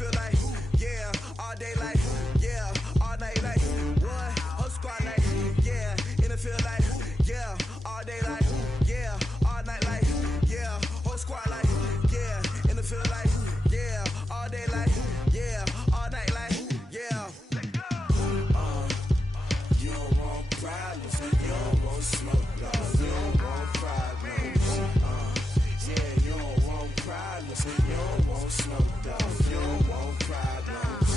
feel like, yeah, all day like, yeah, all night like, what? Whole squad like, yeah, in the field like, yeah, all day like, yeah, all night like, yeah, whole squad like, yeah, in the field like, yeah, all day like, yeah, all night like, yeah. You don't want problems, you don't want smoke, dog. You don't want problems. Yeah, you don't want problems, you don't want smoke, dog. You don't want problems.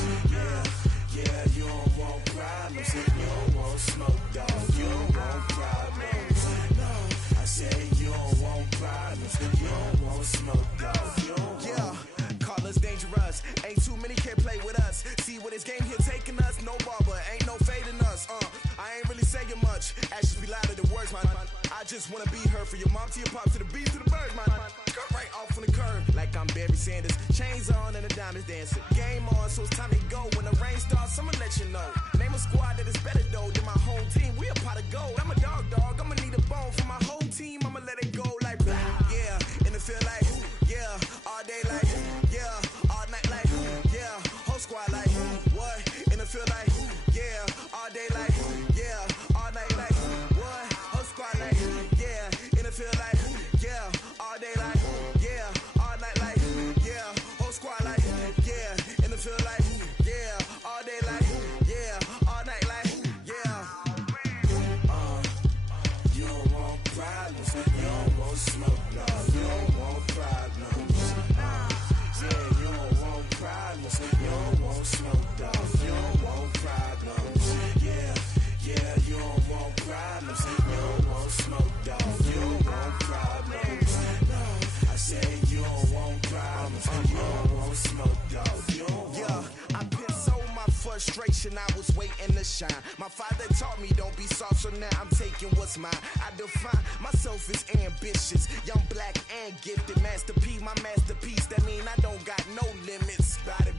Yeah, you don't want problems, you don't want smoke, dog. You don't want problems. No, I said you don't want problems, you don't want smoke, dog. You don't want. Call us dangerous, ain't too many can play with us. See what this game here taking us, no barber, ain't no fading us. I ain't really saying much, actions be louder than words, man. I just wanna be heard from your mom to your pop to the beat to the birds, man. Cut right off on the curb, like I'm Barry Sanders. Chains on and the diamonds dancing. Game on, so it's time to go. When the rain starts, I'ma let you know. Name a squad that is better though than my whole team. We a pot of gold. I'm a dog, I'ma need a bone for my whole team. I'ma let it go like blah. Yeah, in the field like, yeah, all day like, yeah, all night like, yeah, whole squad like, what? In the field like, yeah, all day like, yeah, all night like, what? Whole squad like, yeah, in the field like, yeah, all day like, yeah, all night like, yeah, whole squad like, yeah, in the field like, yeah, all day like, yeah, all night like, yeah. You don't want problems, you don't want smoke, no, you don't want problems. Yeah, you don't want problems, you don't want smoke, dog. You don't want problems. Yeah, you don't want problems, you don't want smoke, dog. You don't want problems. No, I said you don't want problems, you don't want smoke, dog. You don't want. Yeah, I pissed so my frustration, I was waiting to shine. My father taught me don't be soft, so now I'm taking what's mine. I define myself as ambitious, young, black, and gifted. Master P, my masterpiece, that mean I don't got no limits. Bout it,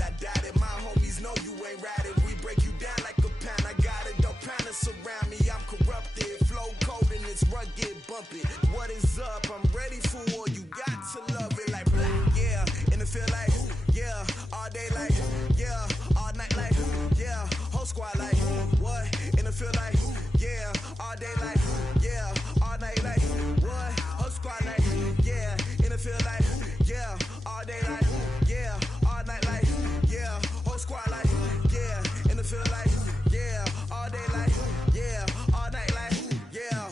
I doubt it. My homies know you ain't ratted. We break you down like a pound. I got it, don't panic surround me. I'm corrupted, flow cold and it's rugged, bumpy. What is up? I'm ready for war. You got to love it like black. Yeah, in the field like, yeah, all day like, yeah, all night like, yeah, whole squad like, what? In the field like, yeah, all day like, yeah, all night like, what? Whole squad like, yeah, in the field like, yeah, all day like, yeah, all night like, yeah, whole squad like, yeah, in the field like, yeah, all day like, yeah, all night like, yeah.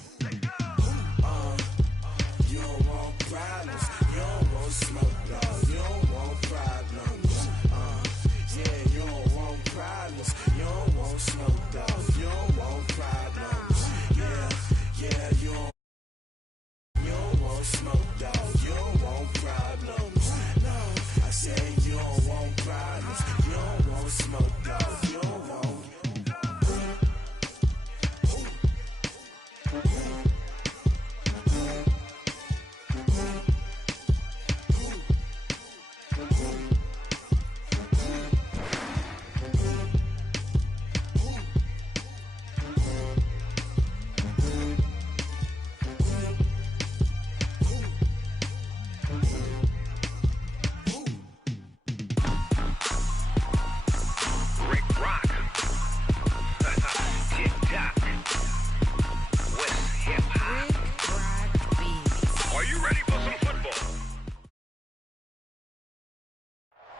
You don't want problems, you don't want smoke, dog. You don't want problems. Yeah, you don't want problems, you don't want smoke, dog. You don't want problems. Yeah, you don't want smoke, dog. You don't want problems. No, I said you don't want problems, you don't want smoke, dog. You don't want.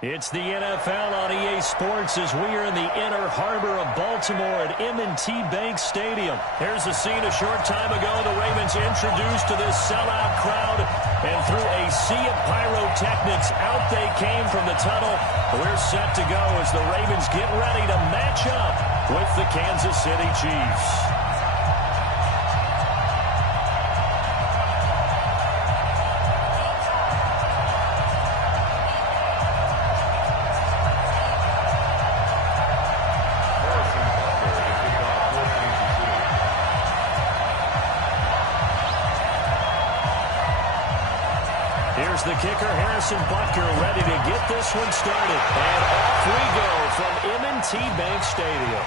It's the NFL on EA Sports as we are in the inner harbor of Baltimore at M&T Bank Stadium. Here's a scene a short time ago. The Ravens introduced to this sellout crowd, and through a sea of pyrotechnics, out they came from the tunnel. We're set to go as the Ravens get ready to match up with the Kansas City Chiefs. Here's the kicker, Harrison Butker, ready to get this one started. And off we go from M&T Bank Stadium.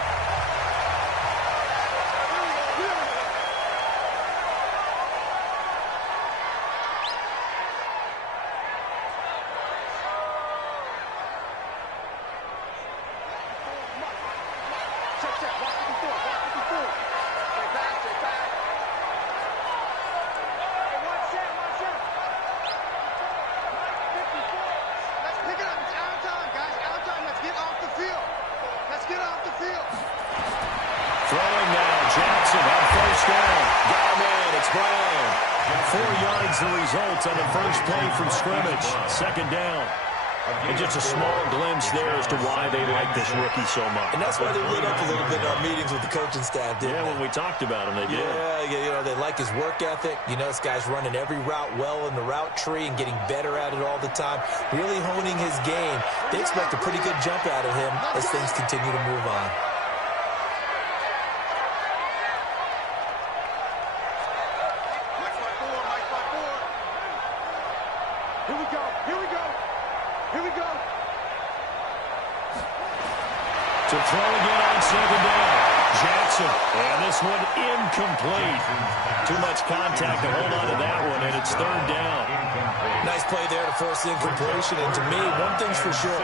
the result on the first play from scrimmage. Second down. And just a small glimpse there as to why they like this rookie so much. And that's why they lit up a little bit in our meetings with the coaching staff, didn't they? When we talked about him, they did. Yeah, they like his work ethic. This guy's running every route well in the route tree and getting better at it all the time, really honing his game. They expect a pretty good jump out of him as things continue to move on. To throw again on second down. Jackson. And this one incomplete. Too much contact to hold on to that one, and it's third down. Nice play there to force incompletion. And to me, one thing's for sure.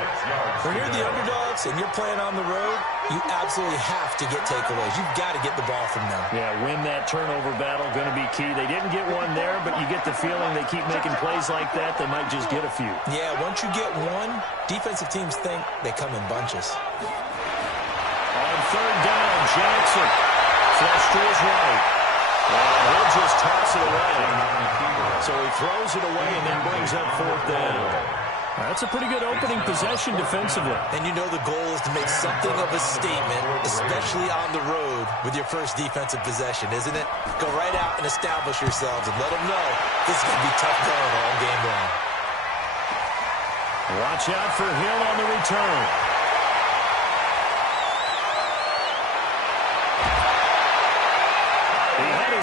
When you're the underdogs and you're playing on the road, you absolutely have to get takeaways. You've got to get the ball from them. Yeah, win that turnover battle, going to be key. They didn't get one there, but you get the feeling they keep making plays like that, they might just get a few. Yeah, once you get one, defensive teams think they come in bunches. On third down, Jackson. Flush to his right. And he'll just toss it away. So he throws it away and then brings up fourth down. That's a pretty good opening possession defensively. And the goal is to make something of a statement, especially on the road with your first defensive possession, isn't it? Go right out and establish yourselves and let them know this is going to be tough going all game long. Watch out for Hill on the return.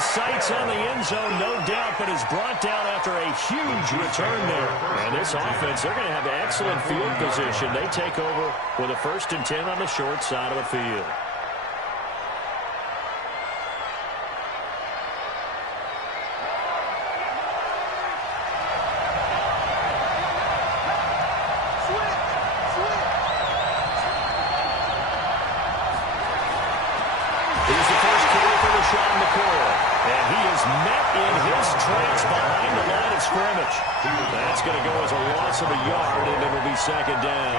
Sights on the end zone, no doubt, but is brought down after a huge return there. And this offense, they're going to have excellent field position. They take over with a 1st and 10 on the short side of the field. Here's the first carry for Rashawn McCoy. And he is met in his tracks behind the line of scrimmage. That's going to go as a loss of a yard, and it'll be second down.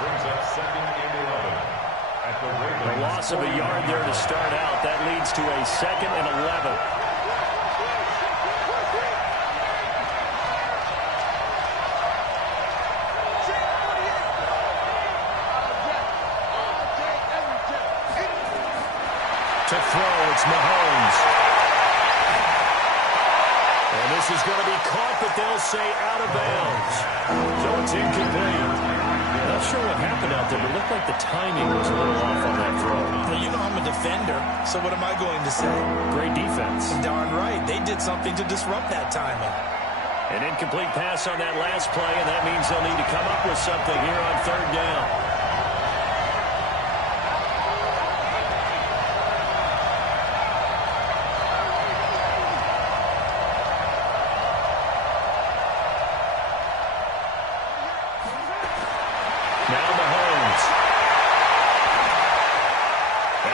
Brings up 2nd and 11. A loss of a yard there to start out. That leads to a 2nd and 11. To throw, it's Mahomes. And this is going to be caught, but they'll say out of bounds. So it's incomplete. Not sure what happened out there, but it looked like the timing was a little off on that throw. Well, I'm a defender, so what am I going to say? Great defense. Darn right. They did something to disrupt that timing. An incomplete pass on that last play, and that means they'll need to come up with something here on third down.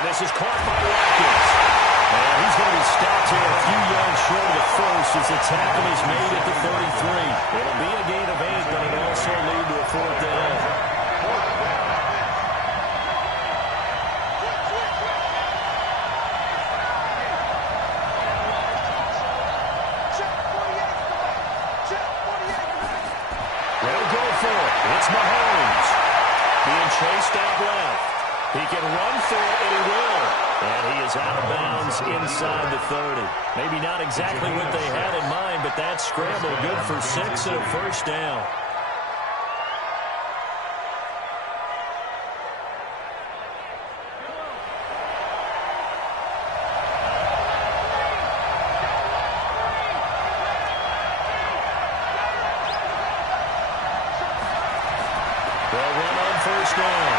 This is caught by Watkins. And he's going to be stopped here a few yards short of the first as the tackle is made at the 33. It'll be a gain of 8, but it'll also lead to a 4th down. They'll go for it. It's Mahomes. Being chased out left. He can run for it, and he will. And he is out of bounds inside the 30. Maybe not exactly what they had in mind, but that scramble good for 6 and a 1st down. They'll run on 1st down.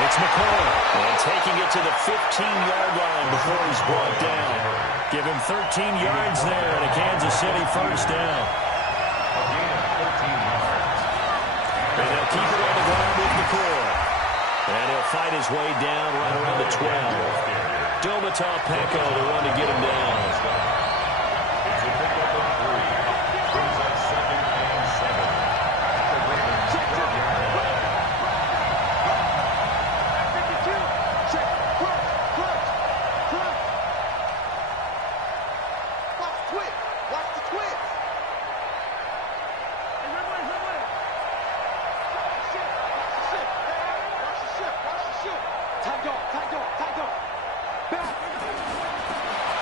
It's McCoy, and taking it to the 15-yard line before he's brought down. Give him 13 yards there and a Kansas City 1st down. And they'll keep it on the ground with McCoy. And he'll fight his way down right around the 12. Domata Peko the one to get him down. It's a pickup of 3. Brings up 2nd and 7. Watch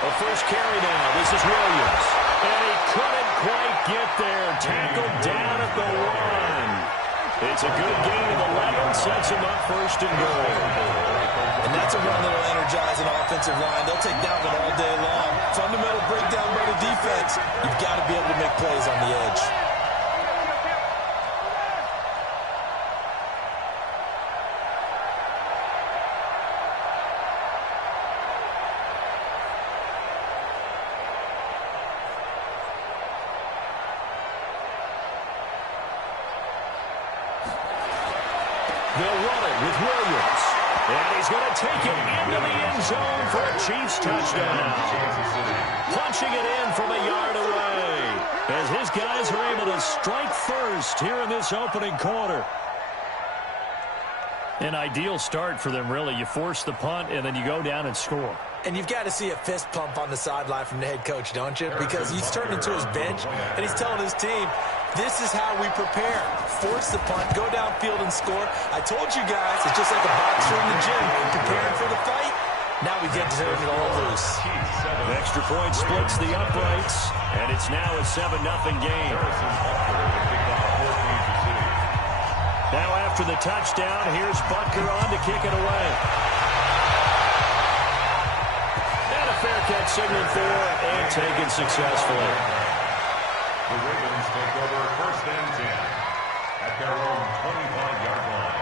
The first carry now. This is Williams. And he couldn't quite get there. Tackled down at the 1. It's a good gain of 11. Sets him up first and goal. And that's a run that will energize an offensive line. They'll take that one all day long. Fundamental breakdown by the defense. You've got to be able to make plays on the edge. They'll run it with Williams. And he's going to take it into the end zone for a Chiefs touchdown. Punching it in from a yard away as his guys are able to strike first here in this opening quarter. An ideal start for them, really. You force the punt, and then you go down and score. And you've got to see a fist pump on the sideline from the head coach, don't you? Because he's turned into his bench, and he's telling his team, this is how we prepare. Force the punt, go downfield and score. I told you guys, it's just like a boxer in the gym preparing for the fight. Now we get to turn it all loose. An extra point splits the uprights, and it's now a 7-0 game. Now after the touchdown, here's Butker on to kick it away. And a fair catch signaled for and taken successfully. The Ravens take over first and 10 at their own 25-yard line.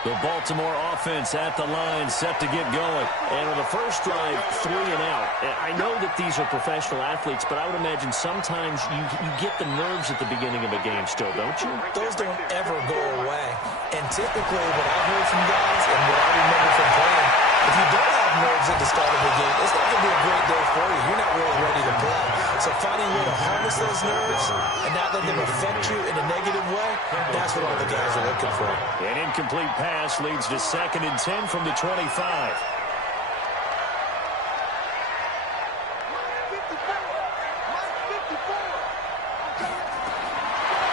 The Baltimore offense at the line, set to get going. And on the first drive, 3 and out. I know that these are professional athletes, but I would imagine sometimes you get the nerves at the beginning of a game still, don't you? Those don't ever go away. And typically, what I've heard from guys and what I remember from playing, if you don't have nerves at the start of the game, it's not going to be a great day for you. You're not really ready to play. So finding a way to harness those nerves and not let them affect you in a negative way, that's what all the guys are looking for. An incomplete pass leads to 2nd and 10 from the 25.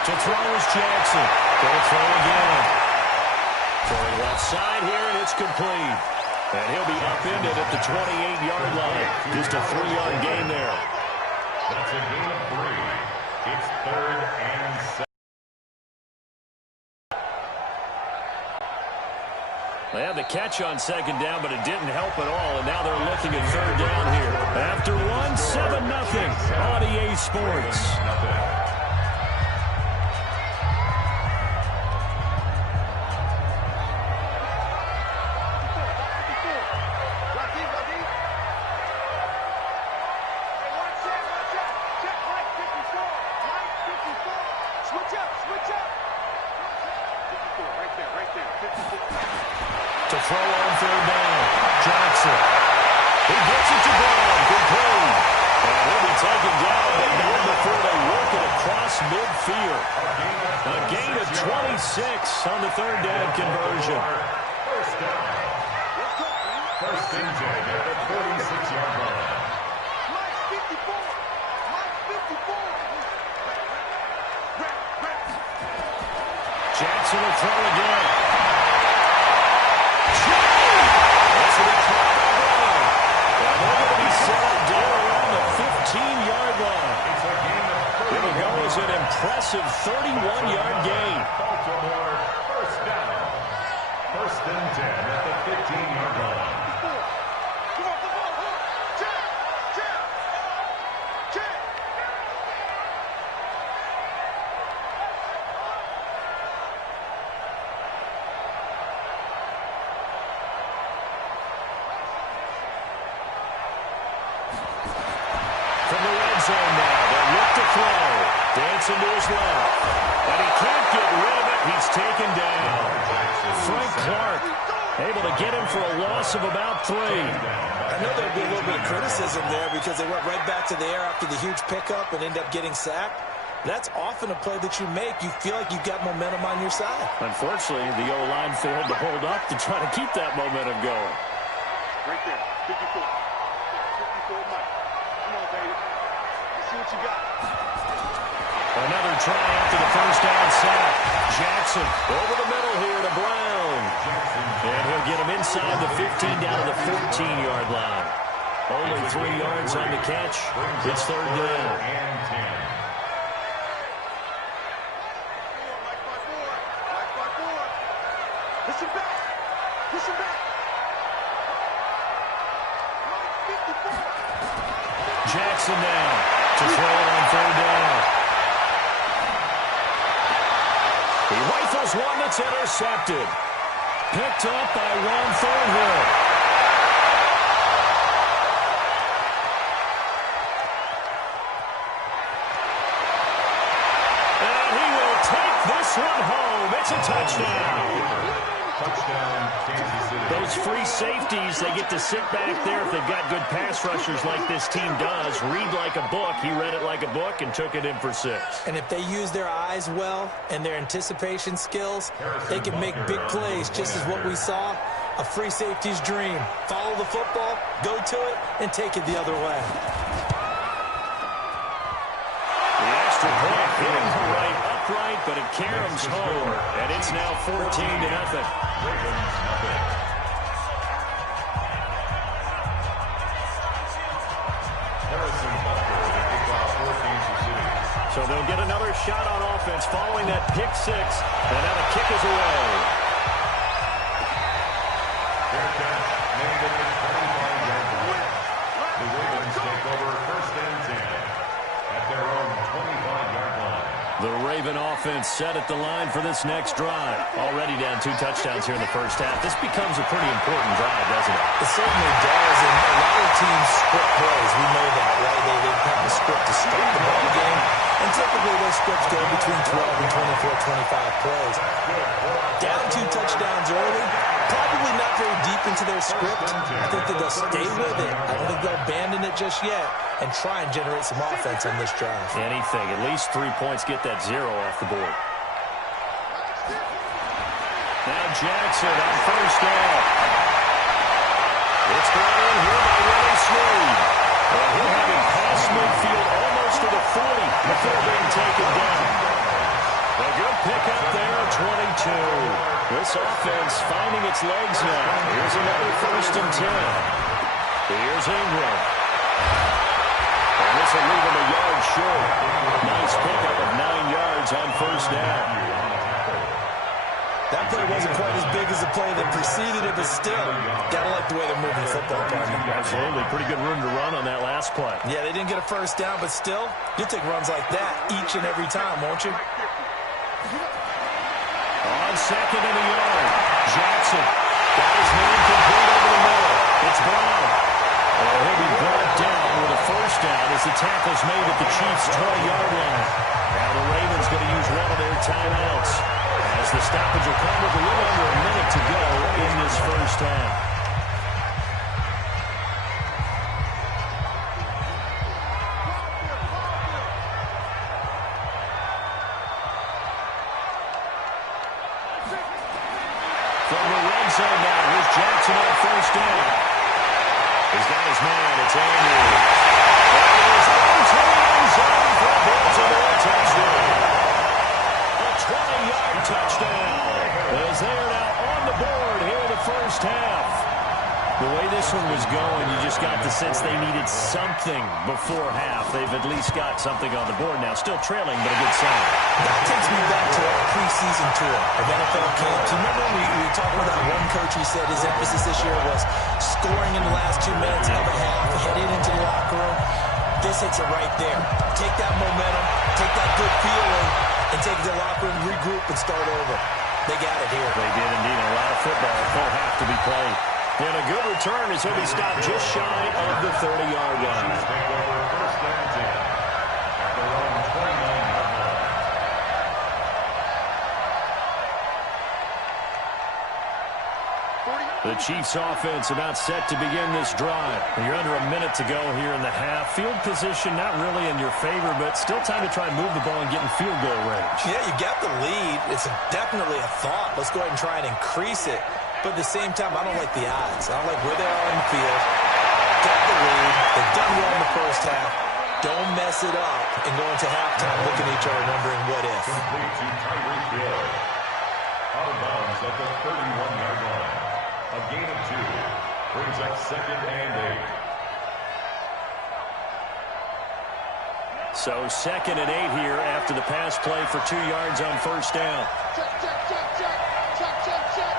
To throw is Jackson. Going to throw again. Throwing left side here, and it's complete. And he'll be upended at the 28-yard line. Just a 3-yard gain there. That's a gain of 3. It's 3rd and 7. They had the catch on 2nd down, but it didn't help at all, and now they're looking at 3rd down here. After 1, 7-0 on EA Sports. To throw on 3rd down, Jackson. He gets it to Brown. Good play. And he'll be taken down, but not before they work it across midfield. A gain of 26 on the 3rd down conversion. First down. First and 10 at the 46-yard line. Jackson will throw again. An impressive 31-yard gain. Baltimore first down. First and 10 at the 15-yard line. From the red zone now, they look to throw. Dancing to his left. And he can't get rid of it. He's taken down. Frank Clark able to get him for a loss of about 3. I know there'll be a little bit of criticism there because they went right back to the air after the huge pickup and ended up getting sacked. That's often a play that you make. You feel like you've got momentum on your side. Unfortunately, the O-line failed to hold up to try to keep that momentum going. Right there, 54. 54, Mike. Come on, baby. Let's see what you got. Another try after the first down sack. Jackson over the middle here to Brown. And he'll get him inside the 15 down to the 14-yard line. Only 3 yards on the catch. It's third down. Listen back. Listen back. Jackson now to throw it on third down. He rifles one that's intercepted. Picked up by Ron Thornhill. And he will take this one home. It's a touchdown. Touchdown, Kansas City. Those free safeties, they get to sit back there if they've got good pass rushers like this team does. Read like a book. He read it like a book and took it in for 6. And if they use their eyes well and their anticipation skills, they can make big plays, just as what we saw. A free safety's dream. Follow the football, go to it, and take it the other way. The extra point hitting the right upright, but it caroms home. And it's now 14-0. Ravens, nothing. Harrison Butker, the kickoff for Kansas City. So they'll get another shot on offense following that pick 6. And now the kick is away. Fair catch, made at the 25-yard line. The Ravens take over first and 10 at their own 25-yard line. The Raven offense set at the line for this next drive. Already down 2 touchdowns here in the first half. This becomes a pretty important drive, doesn't it? It certainly does, and a lot of teams script plays. We know that, right? They have a script to start the ball game, and typically those scripts go between 12 and 24, 25 plays. Down 2 touchdowns early, probably not very deep into their script. I think that they'll stay with it. I don't think they'll abandon it just yet and try and generate some offense on this drive. Anything. At least 3 points. Get that 0 off the board. Now Jackson on first down. It's brought in here by Willie Snead. Well, he'll have him past midfield almost to the 40 before being taken down. A good pickup there, 22. This offense finding its legs now. Here's another first and 10. Here's Ingram. And this will leave him a yard short. Nice pickup of 9 yards on first down. That play wasn't quite as big as the play that preceded it, but still, gotta like the way they're moving the football, partner. Absolutely. Pretty good room to run on that last play. Yeah, they didn't get a first down, but still, you'll take runs like that each and every time, won't you? On second and a yard, Jackson got his man complete over the middle. It's Brown. Oh, he'll be brought down with a first down as the tackle's made at the Chiefs' 20-yard line. Now the Ravens going to use one of their timeouts as the stoppage will come with a little under a minute to go in this first half. From the red zone now, here's Jackson on first down. He's got his man, it's Andrews. And it is into the end zone for a Baltimore touchdown. A 20-yard touchdown. As they are now on the board here in the first half. The way this one was going, you just got the sense they needed something before half. They've at least got something on the board now. Still trailing, but a good sign. That takes me back to our preseason tour of NFL camps. You remember we talked about that one coach who said his emphasis this year was scoring in the last 2 minutes of a half, heading into the locker room. This hits it right there. Take that momentum, take that good feeling, and take it to the locker room, regroup, and start over. They got it here. They did indeed. A lot of football, a full half to be played. And a good return as he'll be stopped just shy of the 30-yard line. Take over first and 10 at their own 29-yard line. The Chiefs offense about set to begin this drive. You're under a minute to go here in the half. Field position not really in your favor, but still time to try and move the ball and get in field goal range. Yeah, you got the lead. It's definitely a thought. Let's go ahead and try and increase it. But at the same time, I don't like the odds. I don't like where they are in the field. Got the lead. They've done well in the first half. Don't mess mess it up and go into halftime looking at each other wondering what if. Complete to Tyreek Hill. Out of bounds at the 31-yard line. A gain of 2. Brings up 2nd and 8. So 2nd and 8 here after the pass play for 2 yards on first down. Check, check, check, check. Check, check, check.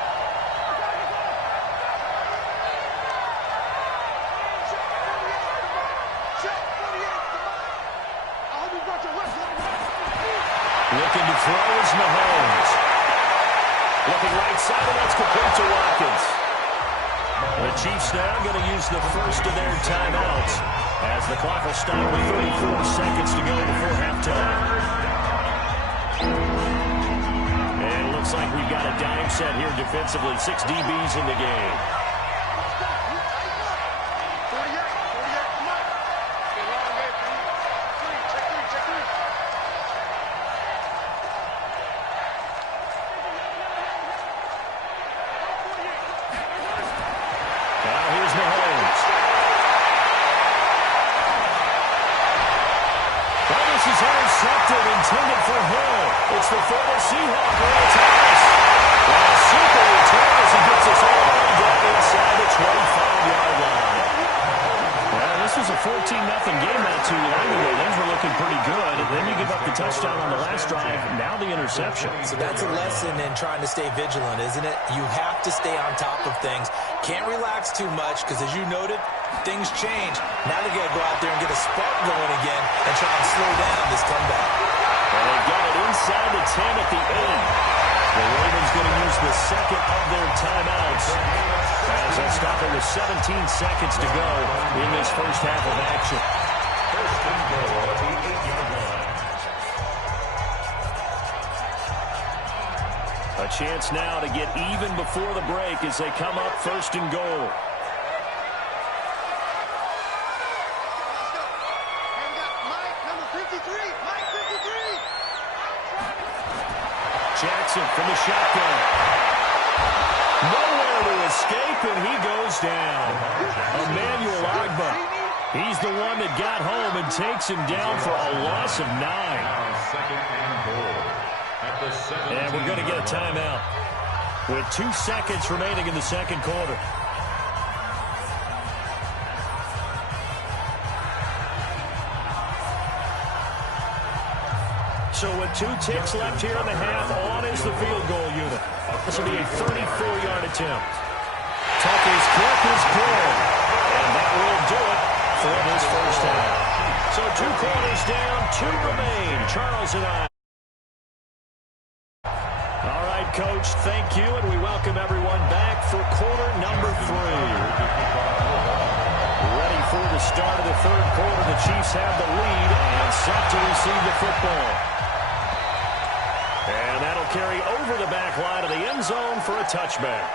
Looking to throw is Mahomes. Looking right side, and that's complete to Watkins. The Chiefs now going to use the first of their timeouts as the clock will stop with 34 seconds to go before halftime. And it looks like we've got a dime set here defensively. 6 DBs in the game. Intended for Hill. It's the former Seahawk Roll-Toss. And a super return as he gets us all the way down inside the 25-yard line. Well, this was a 14-0 game not too long ago. Things were looking pretty good. And then you give up the touchdown on the last drive. Now the interception. So that's a lesson in trying to stay vigilant, isn't it? You have to stay on top of things. Can't relax too much because, as you noted, things change. Now they got to go out there and get a spark going again and try and slow down this comeback. And they've got it inside the 10 at the end. The Ravens going to use the second of their timeouts as they stop it with 17 seconds to go in this first half of action. First and goal at the 8-yard line. A chance now to get even before the break as they come up first and goal. Jackson from the shotgun. Nowhere to escape, and he goes down. Emmanuel Agba. He's the one that got home and takes him down for a loss of 9. Second and goal at the 17. And we're going to get a timeout with 2 seconds remaining in the second quarter. So with 2 ticks left here in the half, on is the field goal unit. This will be a 34-yard attempt. Tucker's kick is good. And that will do it for this first half. So 2 quarters down, 2 remain. Charles and I. All right, Coach, thank you, and we welcome everyone back for quarter number 3. Ready for the start of the third quarter. The Chiefs have the lead and set to receive the football. And that'll carry over the back line of the end zone for a touchback.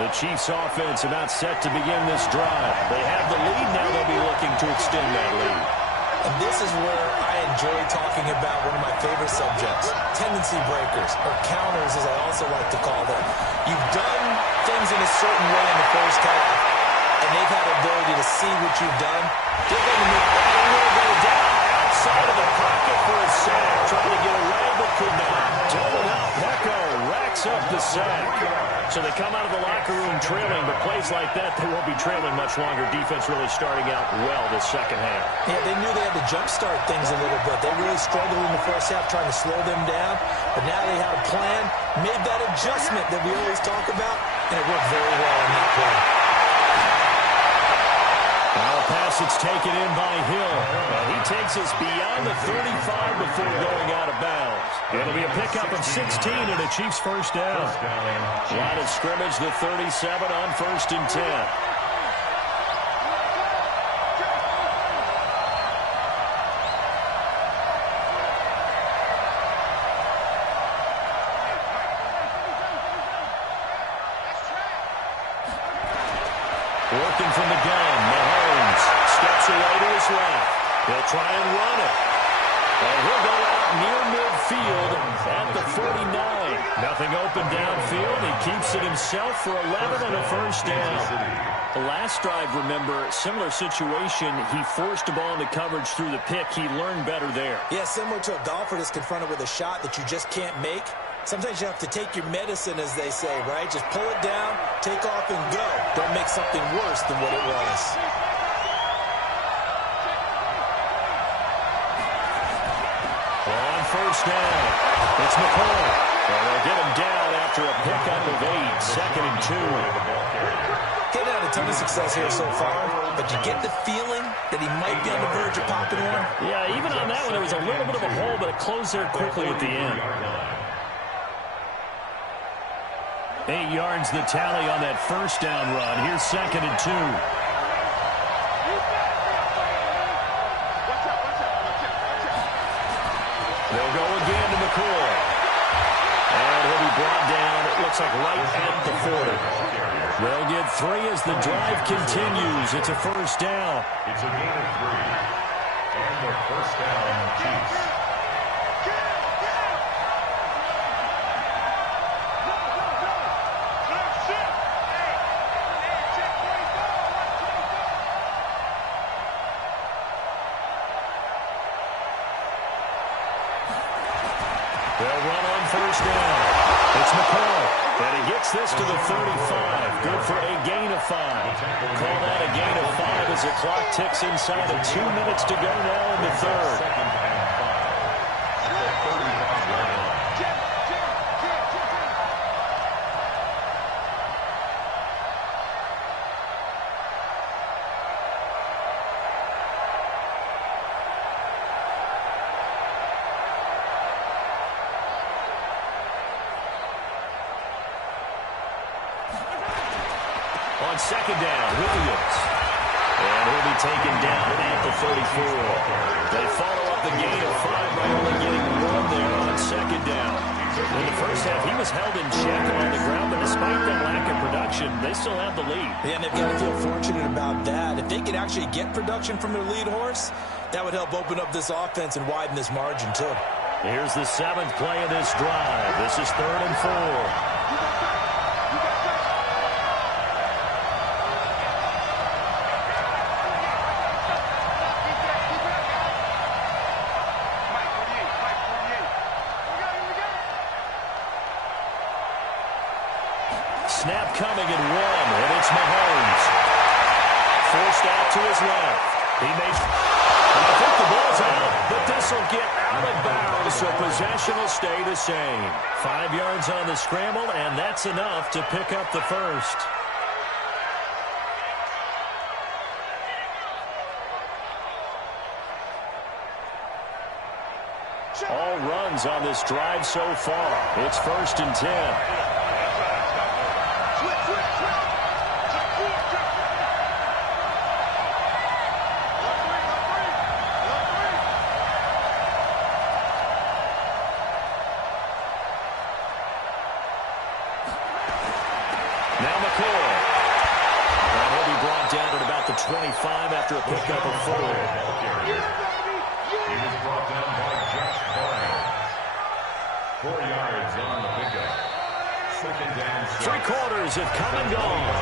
The Chiefs offense about set to begin this drive. They have the lead, now they'll be looking to extend that lead. And this is where I enjoy talking about one of my favorite subjects, tendency breakers, or counters as I also like to call them. You've done things in a certain way in the first half, and they've had the ability to see what you've done. They're going to move a little bit down outside of the pocket for a sack, trying to get away but could not. Doling up, Pecco racks up the sack. So they come out of the locker room trailing, but plays like that, they won't be trailing much longer. Defense really starting out well this second half. Yeah, they knew they had to jumpstart things a little bit. They really struggled in the first half trying to slow them down, but now they had a plan, made that adjustment that we always talk about, and it worked very well in that play. Now a pass that's taken in by Hill. And he takes us beyond the 35 before going out of bounds. It'll be a pickup of 16 and a Chiefs first down. Line of scrimmage, the 37 on 1st and 10. Working from the gun, Mahomes steps away to his left. He'll try and run it. And he'll go out near midfield. field at the 49. Nothing open downfield. He keeps it himself for 11 and a first down. The last drive, remember, similar situation. He forced the ball into coverage through the pick. He learned better there. Yeah, similar to a golfer that's confronted with a shot that you just can't make. Sometimes you have to take your medicine, as they say, right? Just pull it down, take off, and go. Don't make something worse than what it was. On first down, it's McCoy. And they'll get him down after a pickup of 8, 2nd and 2. He's had a ton of success here so far, but you get the feeling that he might be on the verge of popping one. Yeah, even on that one, there was a little bit of a hole, but it closed there quickly at the end. 8 yards the tally on that first down run. Here's 2nd and 2. They'll go again to McCoy. And he'll be brought down, it looks like right at the 40. They'll get 3 as the drive continues. It's a first down. It's a gain of 3. And the first down, Chiefs. They'll run on first down. It's McCoy. And he gets this to the 35. Good for a gain of 5. Call that a gain of 5 as the clock ticks inside of 2 minutes to go now in the third. On second down, Williams. And he'll be taken down at the 34. They follow up the gain of 5 by only getting 1 there on second down. In the first half, he was held in check on the ground, but despite that lack of production, they still have the lead. Yeah, and they've got to feel fortunate about that. If they could actually get production from their lead horse, that would help open up this offense and widen this margin, too. Here's the 7th play of this drive. This is 3rd and 4. Snap coming in 1, and it's Mahomes. Forced out to his left. He makes, and I think the ball's out, but this will get out of bounds, so possession will stay the same. 5 yards on the scramble, and that's enough to pick up the first. All runs on this drive so far. It's 1st and 10. Now McCoy. And he'll be brought down at about the 25 after a pickup of 4. He was brought down by Josh Barnes. 4 yards on the pickup. 2nd down. 3 quarters have come and gone.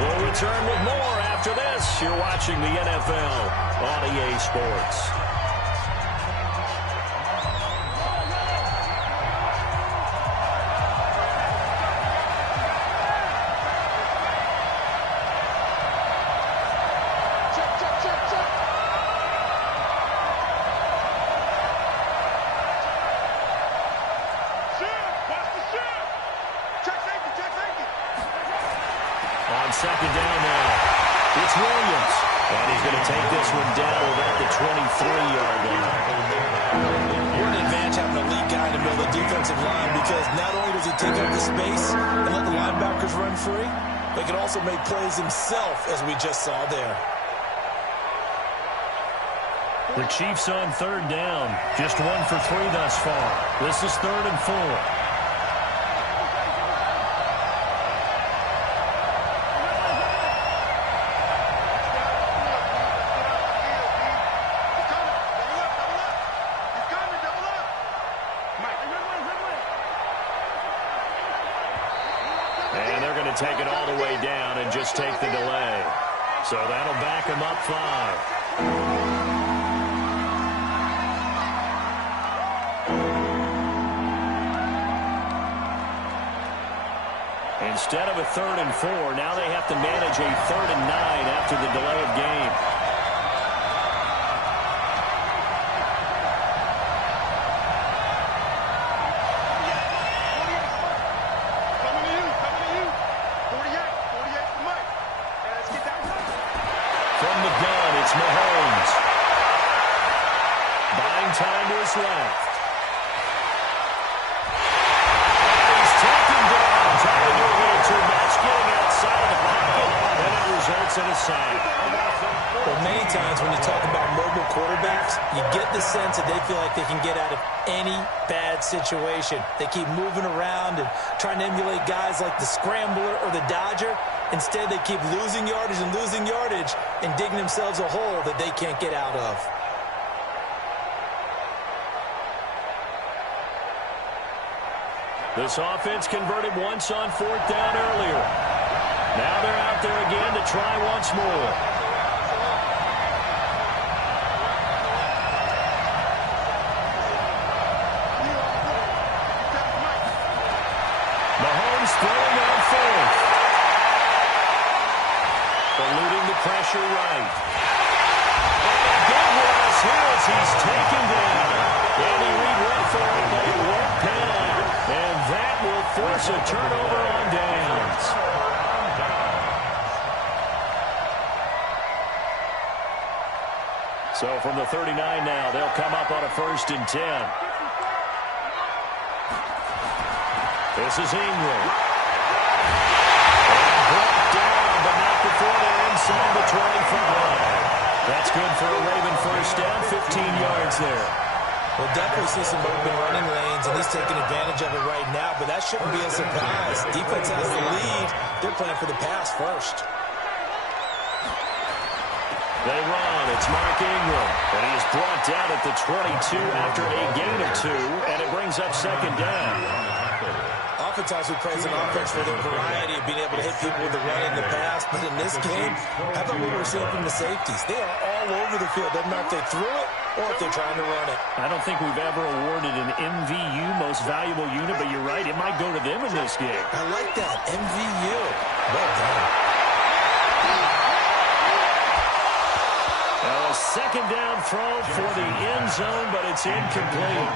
We'll return with more after this. You're watching the NFL on EA Sports. On second down now, it's Williams. And he's going to take this one down to about the 23-yard line. What an advantage having a lead guy in the middle of the defensive line, because not only does he take up the space and let the linebackers run free, but he can also make plays himself, as we just saw there. The Chiefs on 3rd down. Just 1 for 3 thus far. This is 3rd and 4. And they're going to take it all the way down and just take the delay. So that'll back them up 5. Instead of a 3rd and 4, now they have to manage a 3rd and 9 after the delay of game. From the gun, it's Mahomes. Buying time to his left. In a sack. Well, many times when you talk about mobile quarterbacks, you get the sense that they feel like they can get out of any bad situation. They keep moving around and trying to emulate guys like the scrambler or the dodger. Instead, they keep losing yardage and digging themselves a hole that they can't get out of. This offense converted once on 4th down earlier. Now they're out there again to try once more. Mahomes throwing on 4th. Eluding the pressure right. And a big rush here as he's taken down. Andy Reid went for it, but it won't pan out. And that will force a turnover on downs. So from the 39 now, they'll come up on a 1st and 10. This is Ingram. And brought down, but not before they're inside the 25. That's good for a Raven 1st down, 15 yards there. We'll definitely see some open running lanes, and he's taking advantage of it right now, but that shouldn't be a surprise. Defense has the lead. They're playing for the pass first. They run. It's Mark Ingram. And he is brought down at the 22 after a gain of 2, and it brings up 2nd down. Oftentimes we praise an offense for their variety of being able to hit people with the run and the pass, but in this game, how about what we're seeing from the safeties? They are all over the field. Doesn't matter if they threw it or if they're trying to run it. I don't think we've ever awarded an MVU, most valuable unit, but you're right. It might go to them in this game. I like that. MVU. Well done. A 2nd down throw for the end zone, but it's incomplete.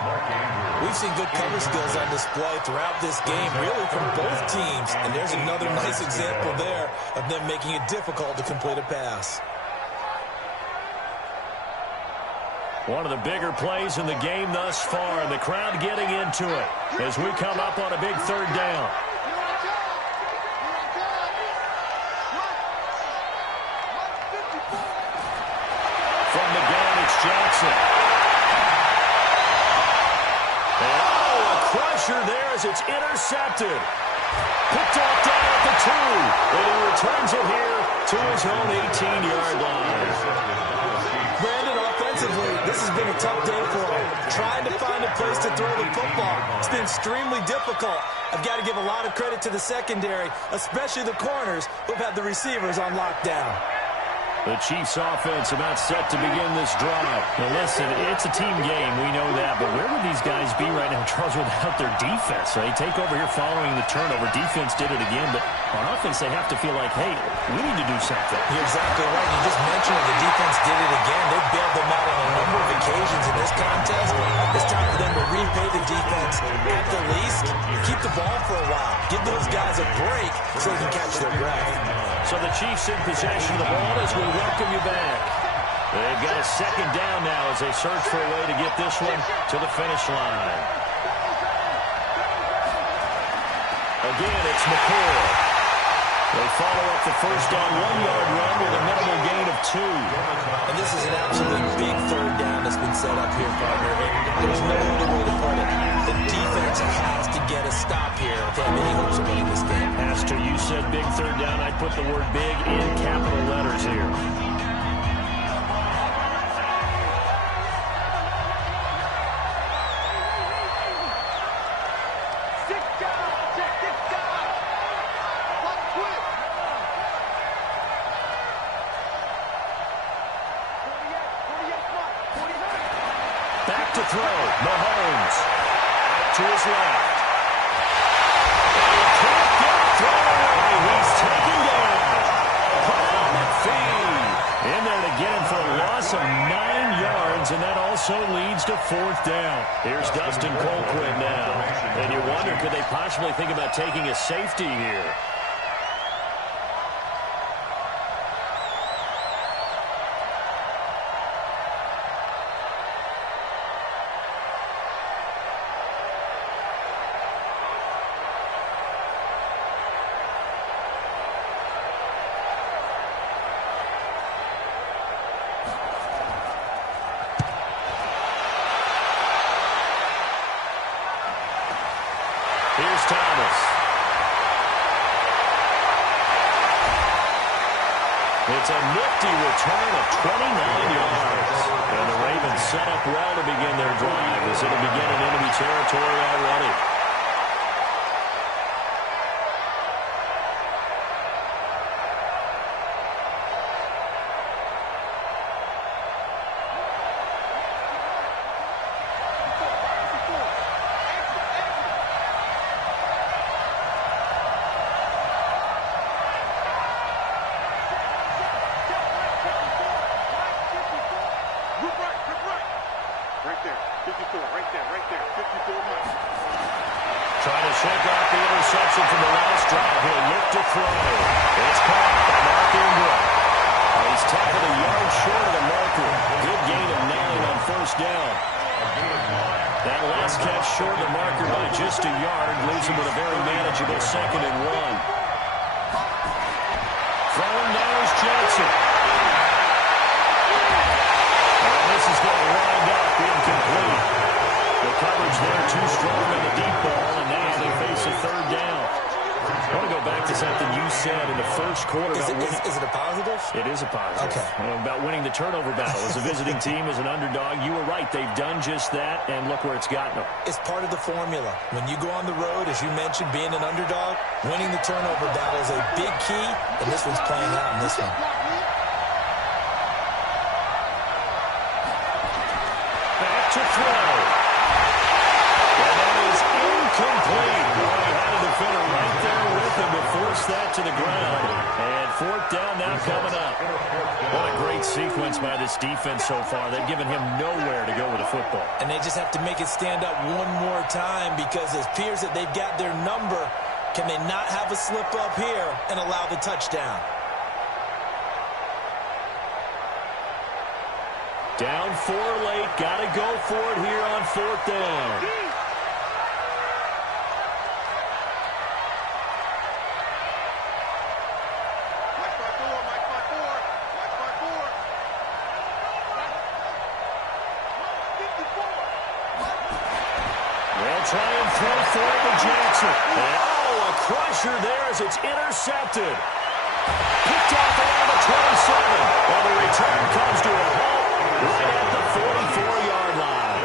We've seen good cover skills on display throughout this game, really from both teams. And there's another nice example there of them making it difficult to complete a pass. One of the bigger plays in the game thus far, and the crowd getting into it as we come up on a big 3rd down. From the gun, it's Jackson. And a crusher there as it's intercepted. Picked off down at the 2. And he returns it here to his own 18-yard line. Brandon, offensively, this has been a tough day for him. Trying to find a place to throw the football. It's been extremely difficult. I've got to give a lot of credit to the secondary, especially the corners who've had the receivers on lockdown. The Chiefs offense about set to begin this drive. Now listen, it's a team game, we know that, but where would these guys be right now, Charles, without their defense? They take over here following the turnover. Defense did it again, but on offense they have to feel like, hey, we need to do something. You're exactly right. You just mentioned it. The defense did it again. They bailed them out on a number of occasions in this contest. It's time for them to repay the defense. At the least, keep the ball for a while. Give those guys a break so they can catch their breath. So the Chiefs in possession of the ball as we welcome you back. They've got a 2nd down now as they search for a way to get this one to the finish line. Again, it's McCoy. They follow up the 1st down 1-yard run with a minimal gain of 2. And this is an absolutely big 3rd down that's been set up here, partner. And there's no other way to put it. The defense has to get a stop here if they have any hopes of winning this game. As to you said big 3rd down, I'd put the word big in capital letters here. throw. Mahomes out to his left. And he can't get it thrown away. He's taken down. Put on the feed. In there to get him for a loss of 9 yards, and that also leads to 4th down. Here's Dustin Colquitt now. And you wonder, could they possibly think about taking a safety here? Here's Thomas. It's a nifty return of 29 yards. And the Ravens set up well to begin their drive as it'll begin in enemy territory already. Trying to shake off the interception from the last drive. He'll look to throw. It's caught by Mark Ingram. He's tackled a yard short of the marker. Good gain of 9 on 1st down. That last catch short of the marker by just a yard leaves him with a very manageable 2nd and 1. Throwing now is Johnson. And this is going to wind up incomplete. The coverage there too strong on the deep ball, and now they face a 3rd down. I want to go back to something you said in the first quarter. Is it a positive? It is a positive. Okay. About winning the turnover battle. As a visiting team, as an underdog, you were right. They've done just that, and look where it's gotten them. It's part of the formula. When you go on the road, as you mentioned, being an underdog, winning the turnover battle is a big key, and this one's playing out in this one. Back to throw. And that is incomplete. Well, he had a defender right there with him to force that to the ground. And 4th down now coming up. What a great sequence by this defense so far. They've given him nowhere to go with the football. And they just have to make it stand up one more time because it appears that they've got their number. Can they not have a slip up here and allow the touchdown? Down 4 late. Got to go for it here on 4th down. They'll try and throw for it to Jackson. And, a crusher there as it's intercepted. Picked off around the 27. Well, the return comes to a halt right at the 44-yard line.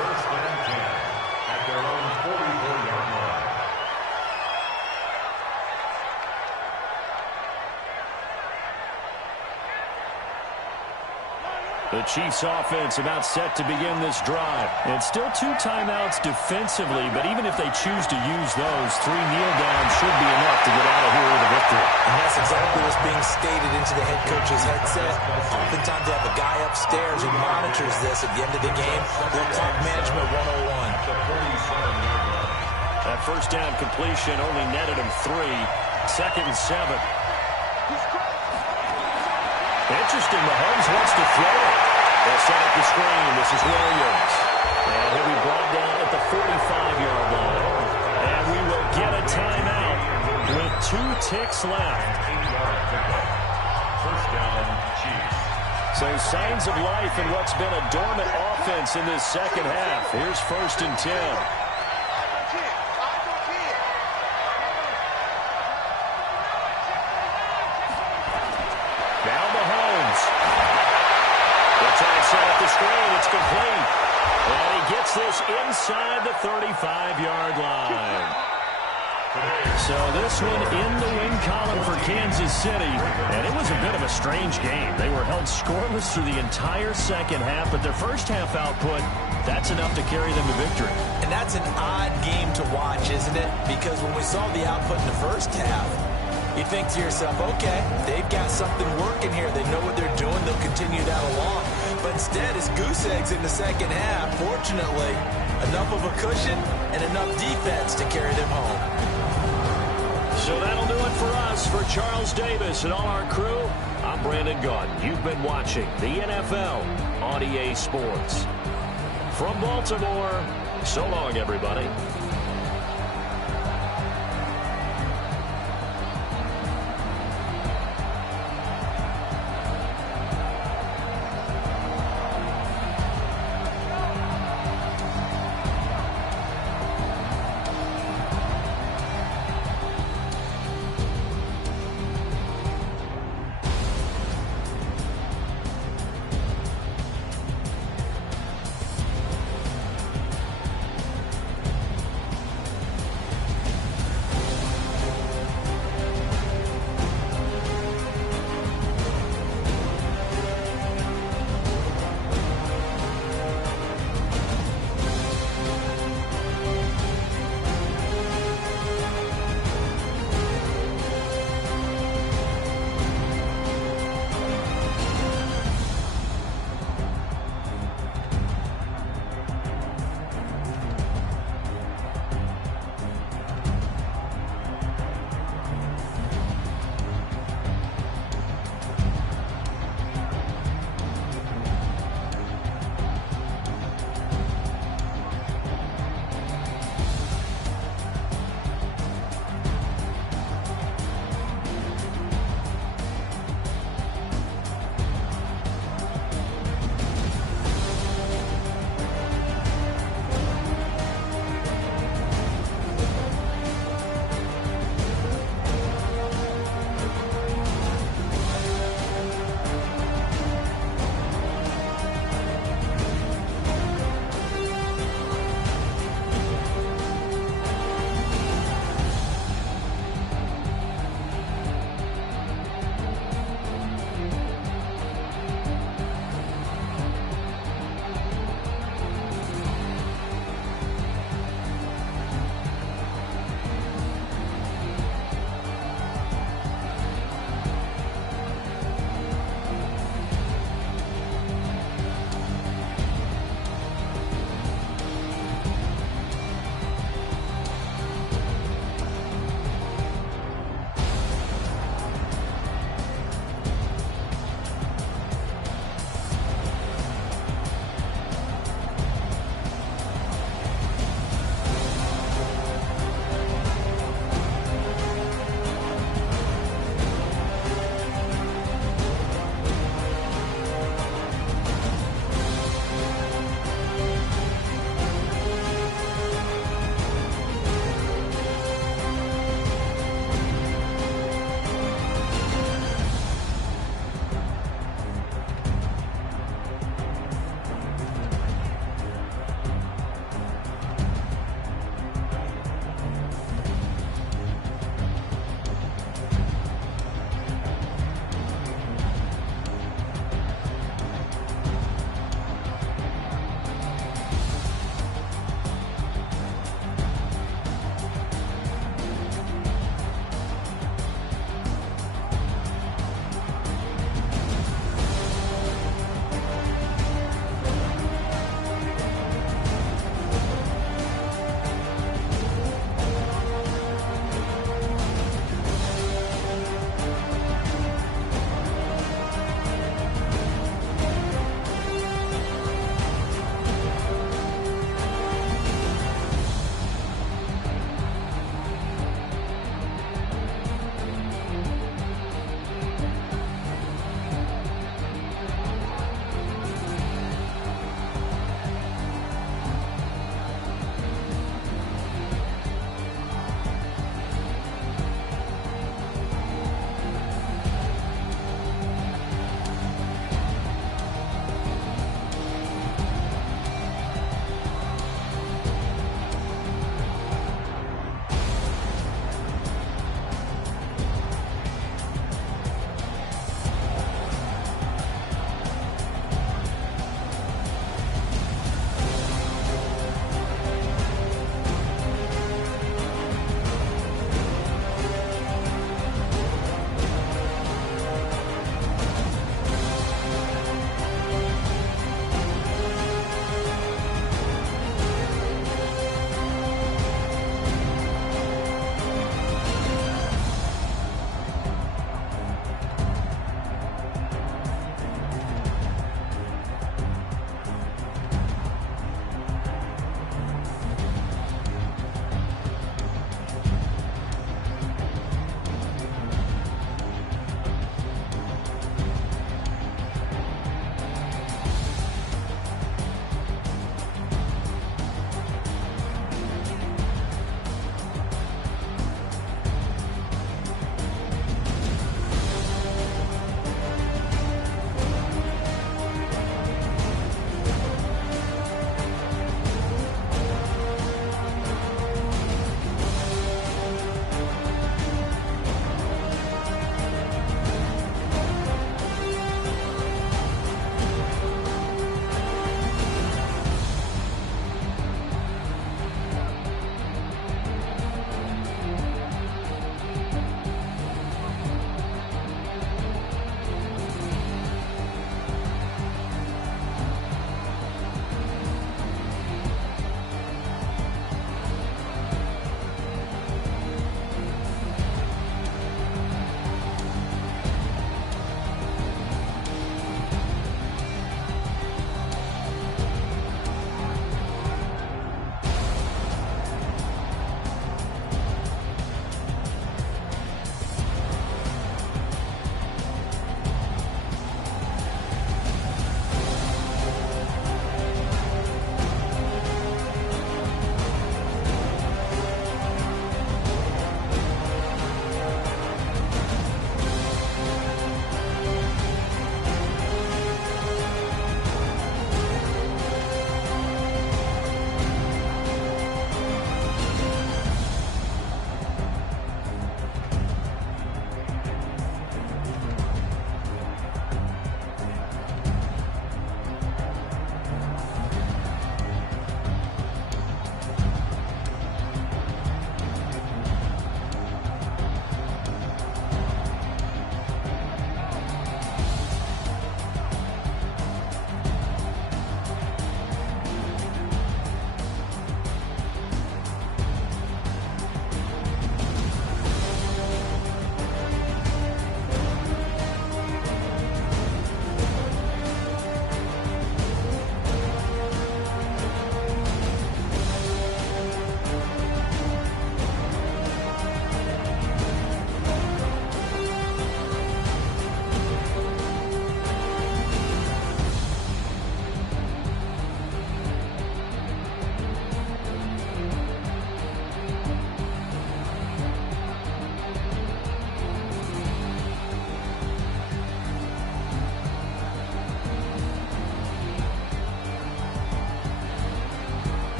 1st and 10 at their own 44-yard line. The Chiefs offense about set to begin this drive. And still 2 timeouts defensively, but even if they choose to use those, 3 kneel downs should be enough to get out of here with a victory. And that's exactly what's being stated into the head coach's headset. Oftentimes they have a guy upstairs who monitors this at the end of the game. Little clock management 101. That 1st down completion only netted him 3. 2nd and 7. Interesting, Mahomes wants to throw it. They'll set up the screen. This is Williams. And he'll be brought down at the 45-yard line. And we will get a timeout with 2 ticks left. 1st down, Chiefs. So signs of life in what's been a dormant offense in this 2nd half. Here's 1st and 10. Set up the screen. It's complete. And he gets this inside the 35-yard line. So this one in the win column for Kansas City, and it was a bit of a strange game. They were held scoreless through the entire second half, but their first half output, that's enough to carry them to victory. And that's an odd game to watch, isn't it? Because when we saw the output in the first half, you think to yourself, okay, they've got something working here. They know what they're doing. They'll continue that along. But instead, it's goose eggs in the second half. Fortunately, enough of a cushion and enough defense to carry them home. So that'll do it for us. For Charles Davis and all our crew, I'm Brandon Gaudin. You've been watching the NFL on EA Sports. From Baltimore, so long, everybody.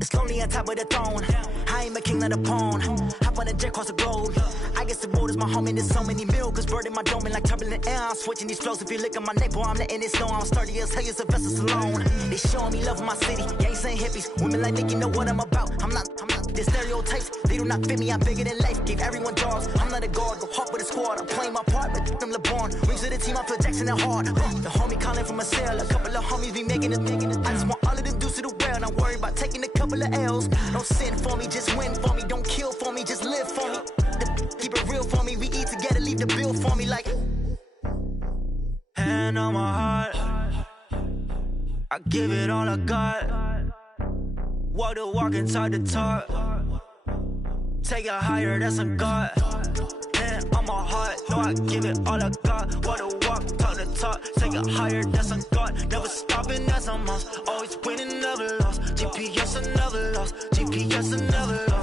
It's lonely on top of the throne. I am a king of the pawn. Hop on a jet across the globe. I guess the road is my home and there's so many milks. Bird in my dome and like turbulent air. I'm switching these flows. If you look at my neck, boy, I'm letting it snow. I'm sturdy as hell as a vessel alone. They showing me love in my city. Gangs ain't hippies. Women like Nicky know what I'm about. I'm not the stereotypes. They do not fit me. I'm bigger than life. Gave everyone dogs. I'm not a guard. Go hard with a squad. I'm playing my part, but them LeBron. Rings to the team. I feel Jackson and hard. The homie calling from a cell. A couple of homies be making it. I just want all of them dudes to the well. Not worry about taking a couple of L's. Don't sin for me, just win for me. Don't kill for me, just live for me. Keep it real for me. We eat together, leave the bill for me like. Hand on my heart, I give it all I got. Walk the walk and talk the talk. Take it higher, that's a God. Hand on my heart, no, I give it all I got. Walk the walk, talk the talk. Take it higher, that's a God. Never stopping, that's a must. Always winning, never lost. GPS, I never lost. GPS, I never lost.